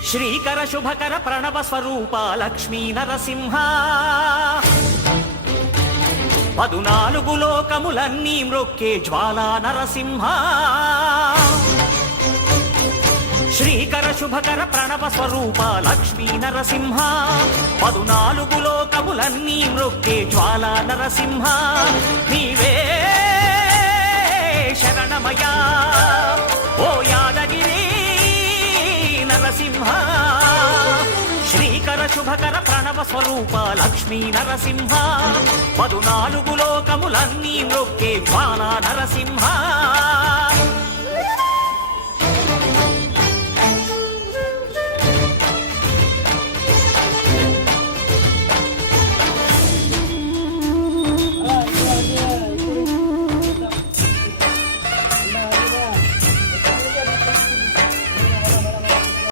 శ్రీకర శుభకర ప్రణవ స్వరూప లక్ష్మీ నరసింహ 14 లోకములన్నీ మ్రొక్కే జ్వాలా నరసింహ శ్రీకర శుభకర ప్రణవ స్వరూప లక్ష్మీ నరసింహ 14 లోకములన్నీ మ్రొక్కే జ్వాలా నరసింహ నీవే శరణమయా ఓ యాదగిరి నరసింహ శ్రీకర శుభకర ప్రణవ స్వరూప లక్ష్మీ నరసింహ 14 లోకములన్నీ మ్రొక్కే జ్వాలా నరసింహ